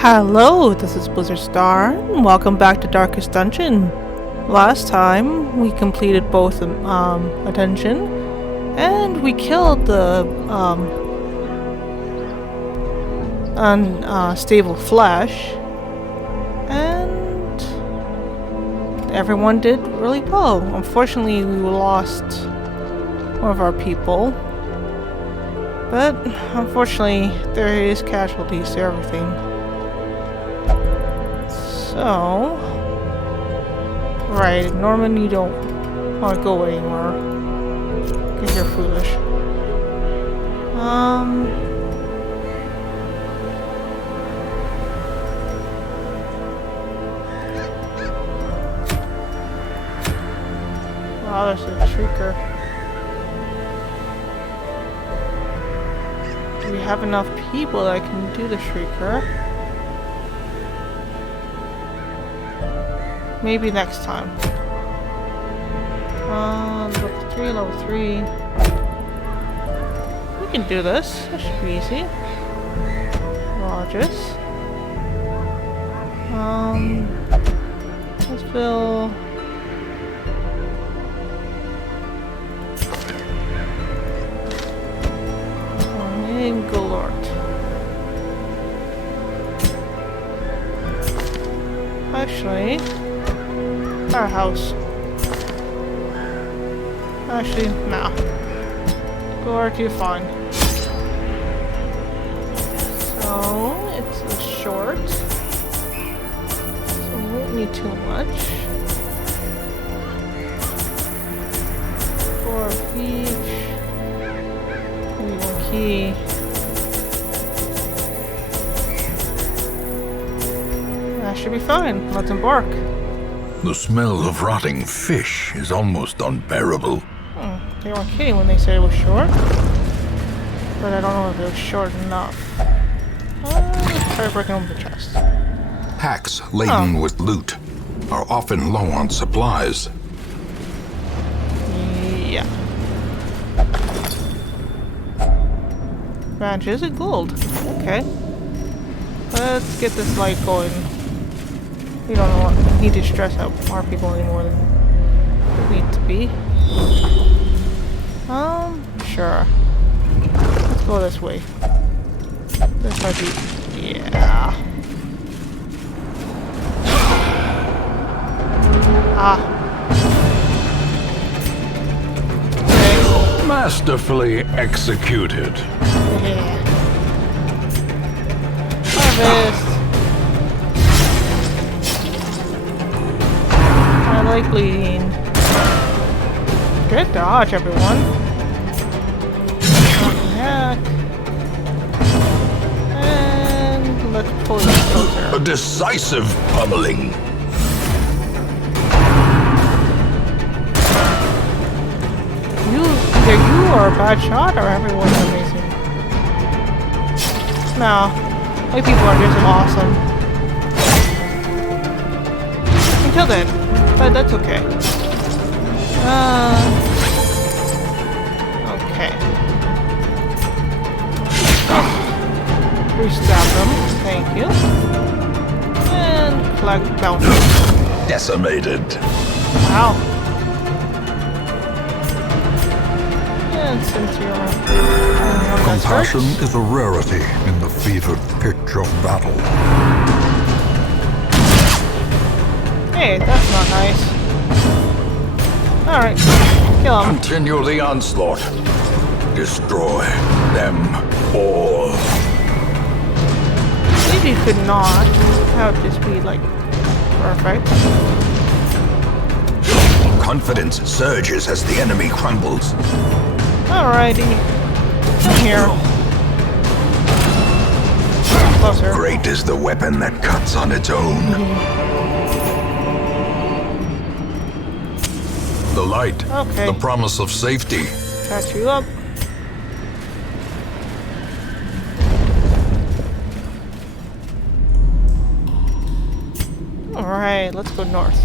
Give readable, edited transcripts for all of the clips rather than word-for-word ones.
Hello, this is Blizzard Star, and welcome back to Darkest Dungeon. Last time, we completed both a dungeon, and we killed the unstable flesh, and everyone did really well. Unfortunately, we lost one of our people, but unfortunately, there is casualties to everything. So, right, Norman, you don't want to go anymore because you're foolish. Wow, there's a shrieker. Do we have enough people that can do the shrieker? Maybe next time. Level 3. We can do this. That should be easy. Lodges. Let's build. And Golort. Actually. Our house. Actually, no. Golort, you're fine. So, it's a short. So, we won't need too much. 4 of each. Maybe 1 key. That should be fine. Let's embark. The smell of rotting fish is almost unbearable. They weren't kidding when they said it was short. But I don't know if it was short enough. Let's try breaking open the chest. Packs laden with loot are often low on supplies. Yeah. Branches and gold. Okay. Let's get this light going. We don't need to stress out our people any more than we need to be. Sure. Let's go this way. This might be... yeah. Okay. Masterfully executed. Yeah. Harvest. I like bleeding. Good dodge, everyone. Heck. And let's pull this closer. A decisive pummeling. Either you are a bad shot or everyone's amazing. No. My people are just awesome. Until then. But that's okay. Okay. Restab them. Thank you. And collect bounty. Decimated. Wow. And since you're... compassion is a rarity in the fevered pitch of battle. Hey, that's not nice. Alright, kill him. Continue the onslaught. Destroy them all. Maybe you could not have this be like perfect. Confidence surges as the enemy crumbles. Alrighty. Come here. Closer. Great is the weapon that cuts on its own. The light. Okay. The promise of safety. Catch you up. Alright, let's go north.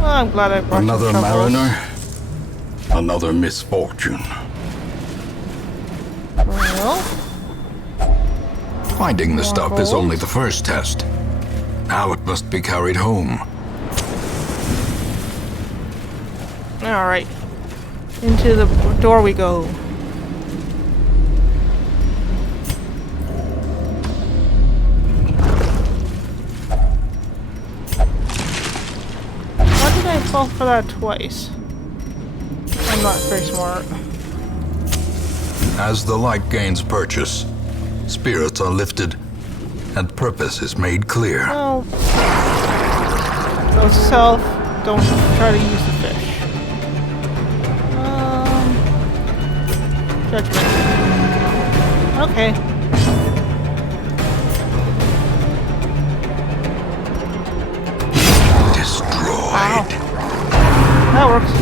Well, I'm glad I brought Another some troubles. mariner. Another misfortune. Well, Finding the More stuff is gold? only the first test. Now it must be carried home. Alright. Into the door we go. Why did I fall for that twice? I'm not very smart. As the light gains purchase, spirits are lifted, and purpose is made clear. Well, note to self, don't try to use the fish. Judgment. Okay. Destroyed. Wow. That works.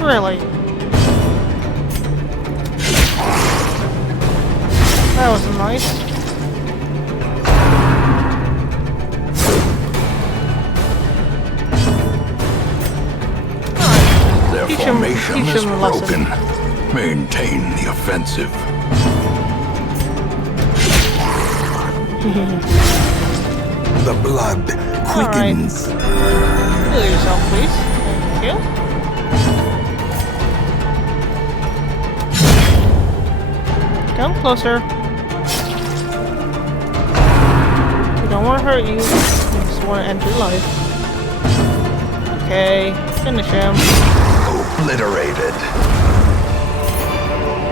Really? That was nice. Their Teach 'em- formation teach is 'em a lesson. broken. Maintain the offensive. The blood quickens. Heal yourself, please. Thank you. Come closer. We don't want to hurt you. We just want to end your life. Okay, finish him. Obliterated.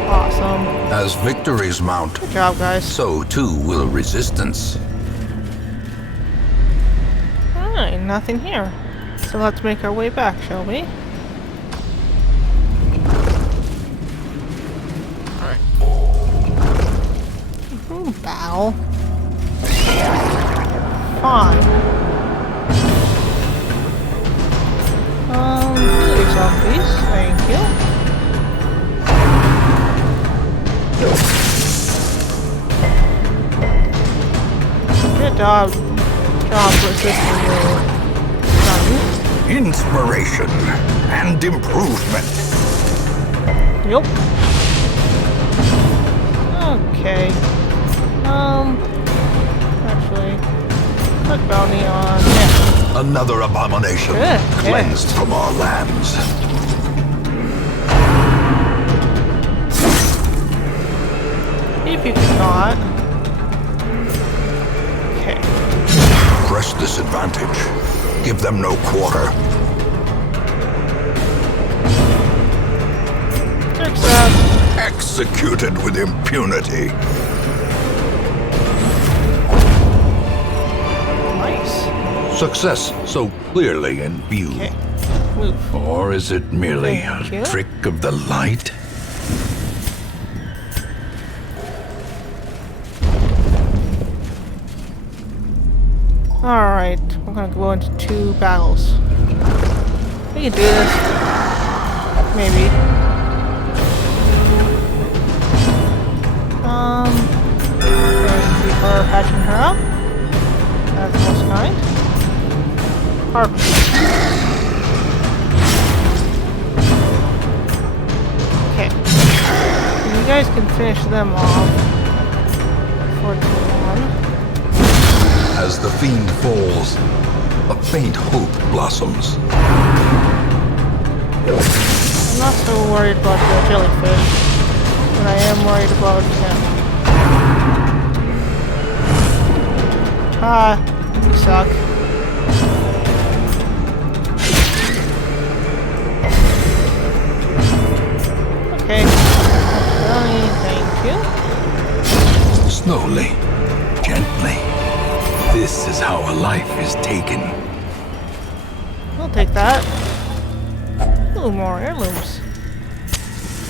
Awesome. As victories mount, Good job, guys. so too will resistance. Alright, nothing here. So let's make our way back, shall we? Alright. Bow. Fine. Heal yourself, please. Thank you. Good job. Resisting your gun. Inspiration and improvement. Yep. Okay. Actually, put bounty on. Yeah. Another abomination Good, cleansed from our lands. If you cannot. Okay. Press this advantage. Give them no quarter. Fix that. Executed with impunity. Nice. Success so clearly in view. Okay. Move. Or is it merely Thank you. a trick of the light? Alright, we're gonna go into 2 battles. We can do this. Maybe. Thank you for patching her up. That's most kind. Harvest. Okay. You guys can finish them off. 4-1. As the fiend falls, a faint hope blossoms. I'm not so worried about the jellyfish, but I am worried about him. Ah, you suck. Okay. Thank you. Slowly, gently. This is how a life is taken. We'll take that. Ooh, more heirlooms.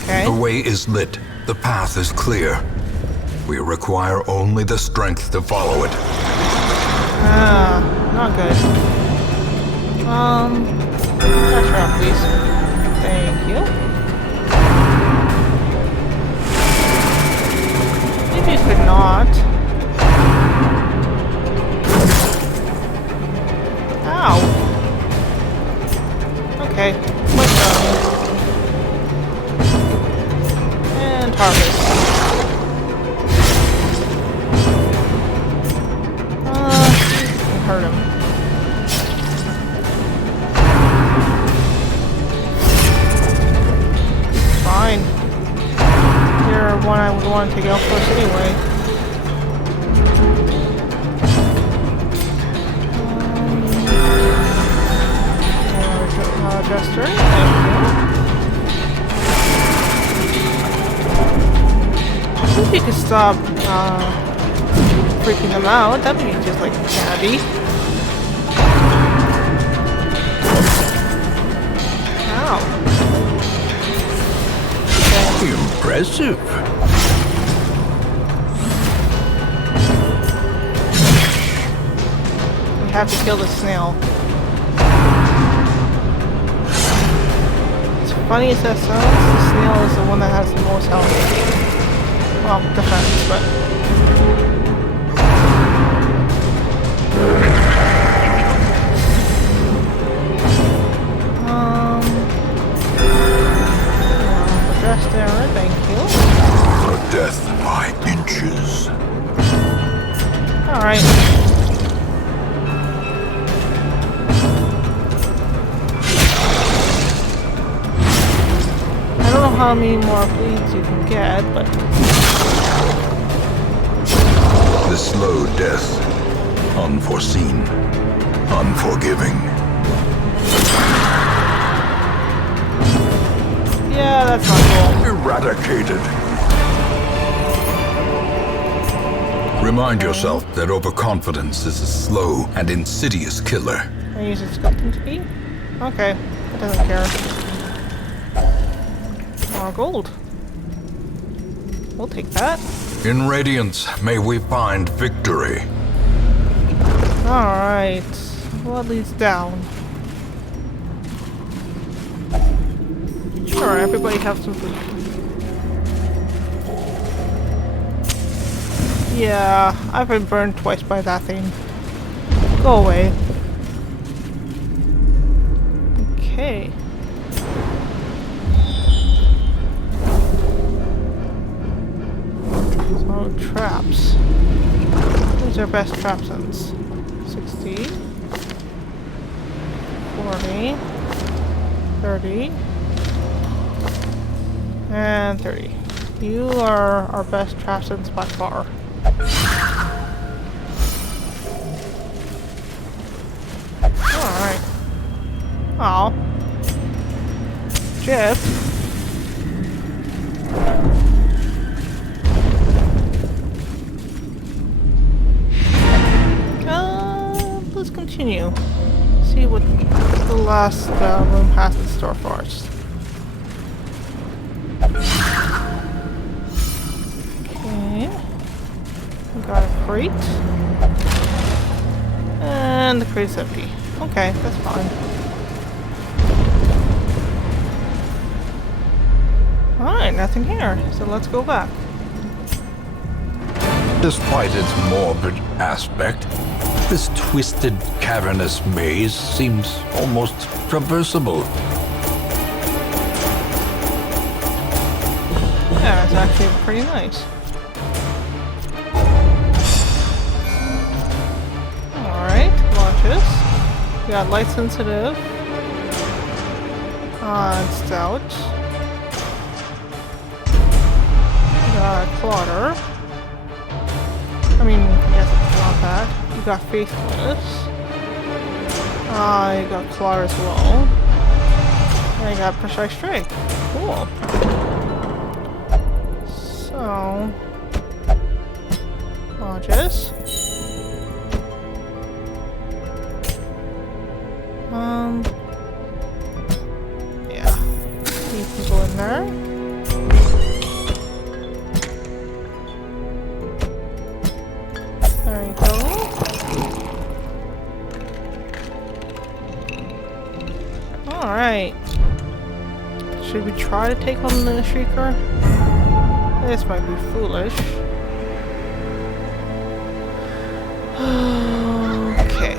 Okay. The way is lit. The path is clear. We require only the strength to follow it. Ah, not good. Pressure up, please. Thank you. Maybe you could not. Ow. Okay, quick down. And harvest. course, anyway. Jester. There we go. I think you could stop freaking them out. That'd be just like candy. Ow. Impressive. We have to kill the snail. As funny as that sounds, the snail is the one that has the most health. Well, defense, but... address there, thank you. A death by inches. Alright. I don't know how many more bleeds you can get, but... The slow death. Unforeseen. Unforgiving. Yeah, that's not cool. Eradicated. Remind yourself that overconfidence is a slow and insidious killer. I use its skeleton key? Okay, it doesn't care. More gold. We'll take that. In Radiance, may we find victory. Alright. What leads down? Sure, everybody have some food. Yeah, I've been burned twice by that thing. Go away. Okay. So, traps. These are best trap zones. 60. 40. 30. And 30. You are our best trap zones by far. Alright. Oh. Chip. Let's continue. See what the last room has in store for us. Okay. We got a crate. And the crate's empty. Okay, that's fine. Alright, nothing here. So let's go back. Despite its morbid aspect, this twisted, cavernous maze seems almost traversable. Yeah, it's actually pretty nice. Alright, launches. We got light sensitive. And stout. We got Clotter. I mean, yes, it's not bad. You got Faithfulness. You got Clotter as well. And you got Precise Strike. Cool. So, launches. Yeah. You can go in there. There you go. Alright. Should we try to take on the Shrieker? This might be foolish. Okay.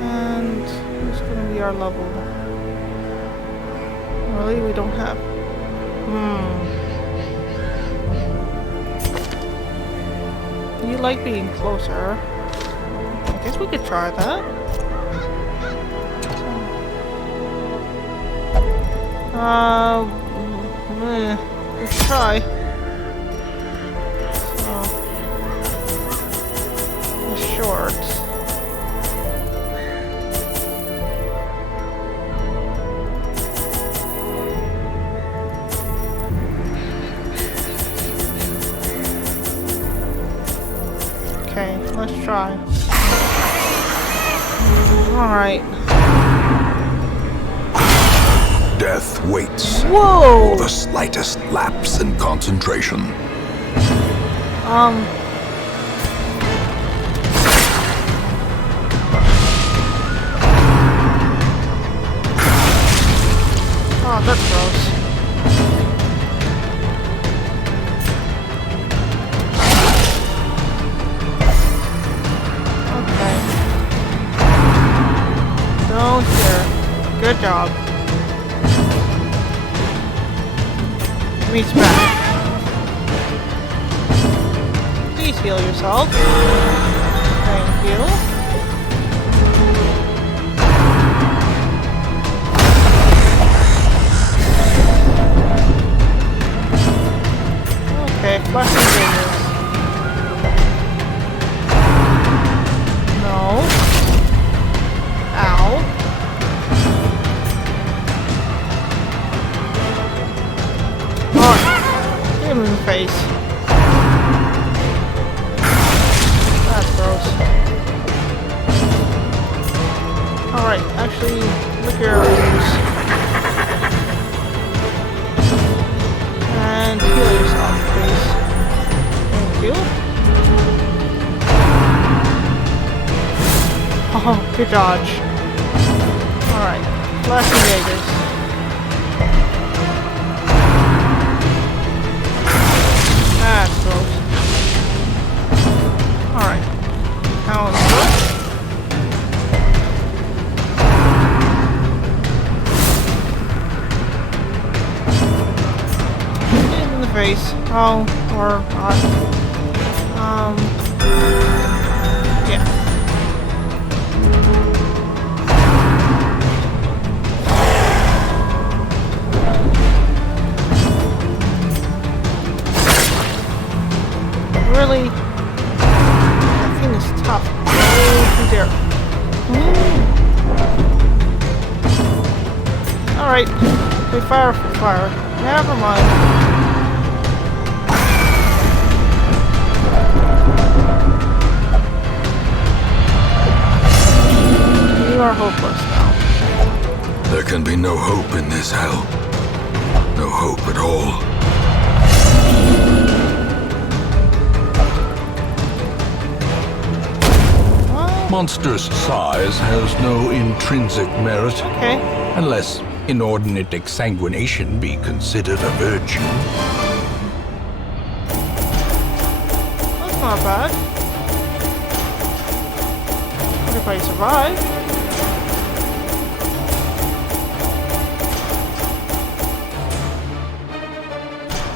And who's gonna be our level? Really? We don't have... You like being closer. I guess we could try that. Let's try. Short. Okay, let's try. Alright. Death waits Whoa! for the slightest lapse in concentration. Oh, that's gross. Okay. Don't care. Good job. Reach back. Please heal yourself. Thank you. Okay, flashing fingers. No. Ow. Oh, hit him in the face. That's gross. Alright, actually, lick your wounds. And heal yourself, please. Thank you. Oh, good dodge. Alright, flashing Jaegers. That's gross. Alright. Now it's good. In the face. Oh, or not. Yeah. Really? That thing is tough. Oh, dear. Alright. Okay, fire for fire. Never mind. You are hopeless now. There can be no hope in this hell. No hope at all. Monstrous size has no intrinsic merit, Okay. unless inordinate exsanguination be considered a virtue. That's not bad. What if I survive?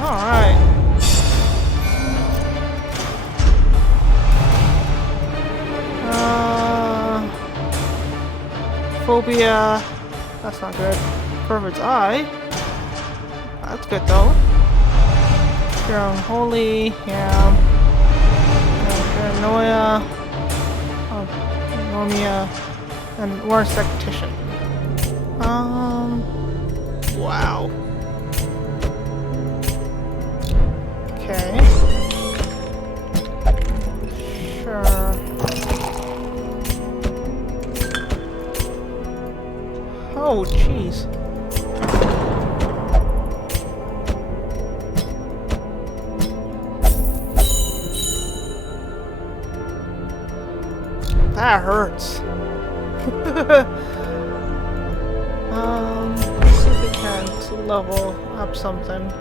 Alright. Phobia. That's not good. Pervert's Eye. That's good though. You're unholy. Yeah. Paranoia. Pneumonia. And War Sectician. Wow. Okay. Sure. Oh, jeez. That hurts. Let's see if we can level up something.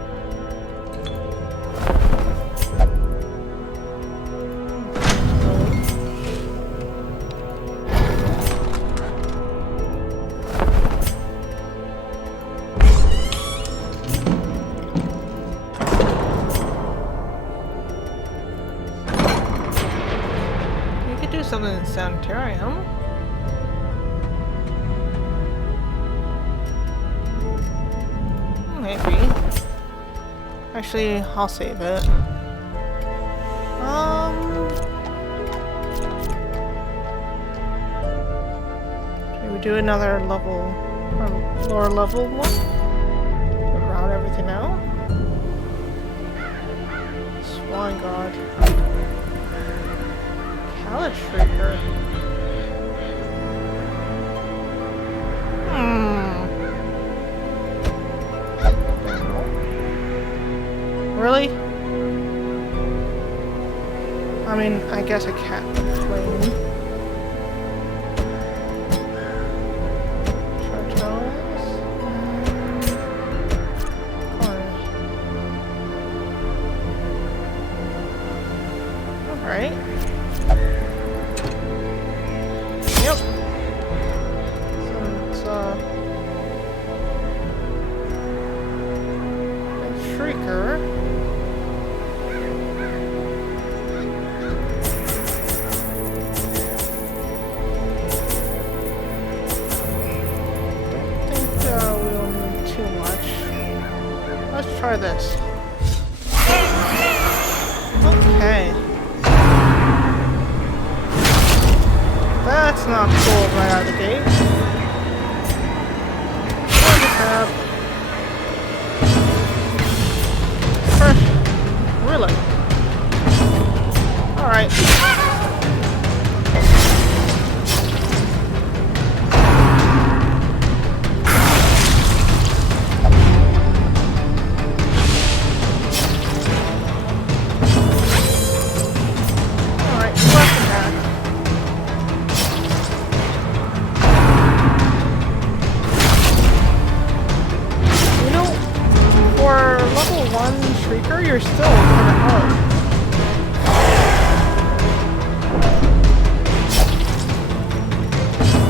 Something in Sanitarium. maybe. Actually, I'll save it. Can we do another level, lower level one? Round everything out. Swan God. Kalash Shrieker. Really? I mean, I guess a cat flame. Chartreuse. Alright. Yep. Since, Shrieker. Let's try this. Okay. That's not cool right out of the gate. Fresh. Really? Alright. You're still kind of hard.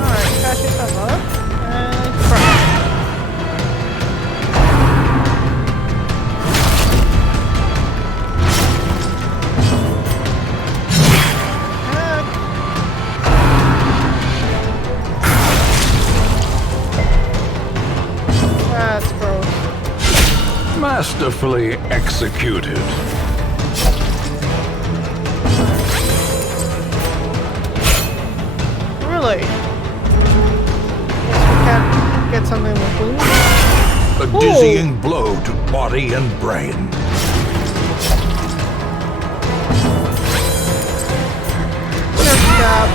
Alright, catch yourself up. And crush. That's gross. Masterfully executed. Really? Guess we can't get something with wings. A dizzying blow to body and brain. Good job.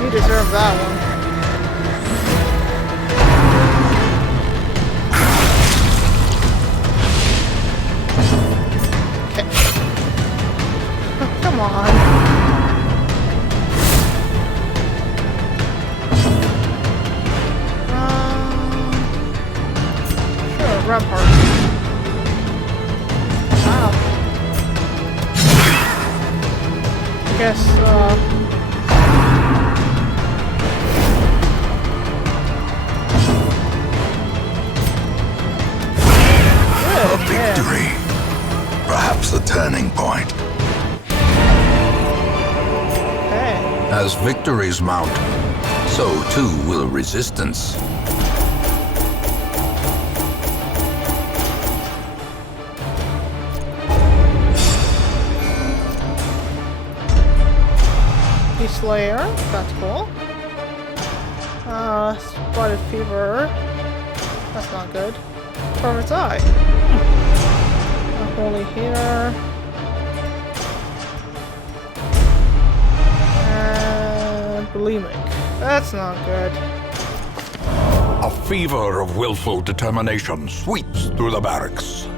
You deserve that one. Come on. Sure, Rampart. Wow. I guess, A victory. Perhaps a turning point. As victories mount, so too will resistance. Beast Slayer, that's cool. Spotted Fever, that's not good. Corvus Eye. Unholy Healer. Bulimic. That's not good. A fever of willful determination sweeps through the barracks.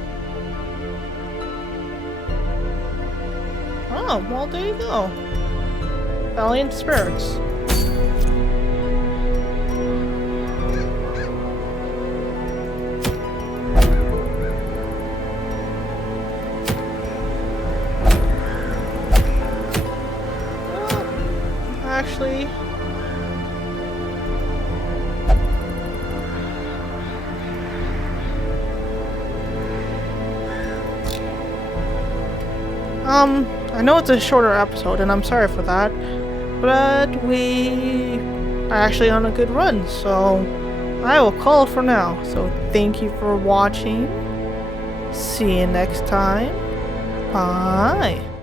Oh, well, there you go. Valiant Spirits. Actually, I know it's a shorter episode, and I'm sorry for that, but we are actually on a good run, so I will call it for now. So thank you for watching. See you next time. Bye.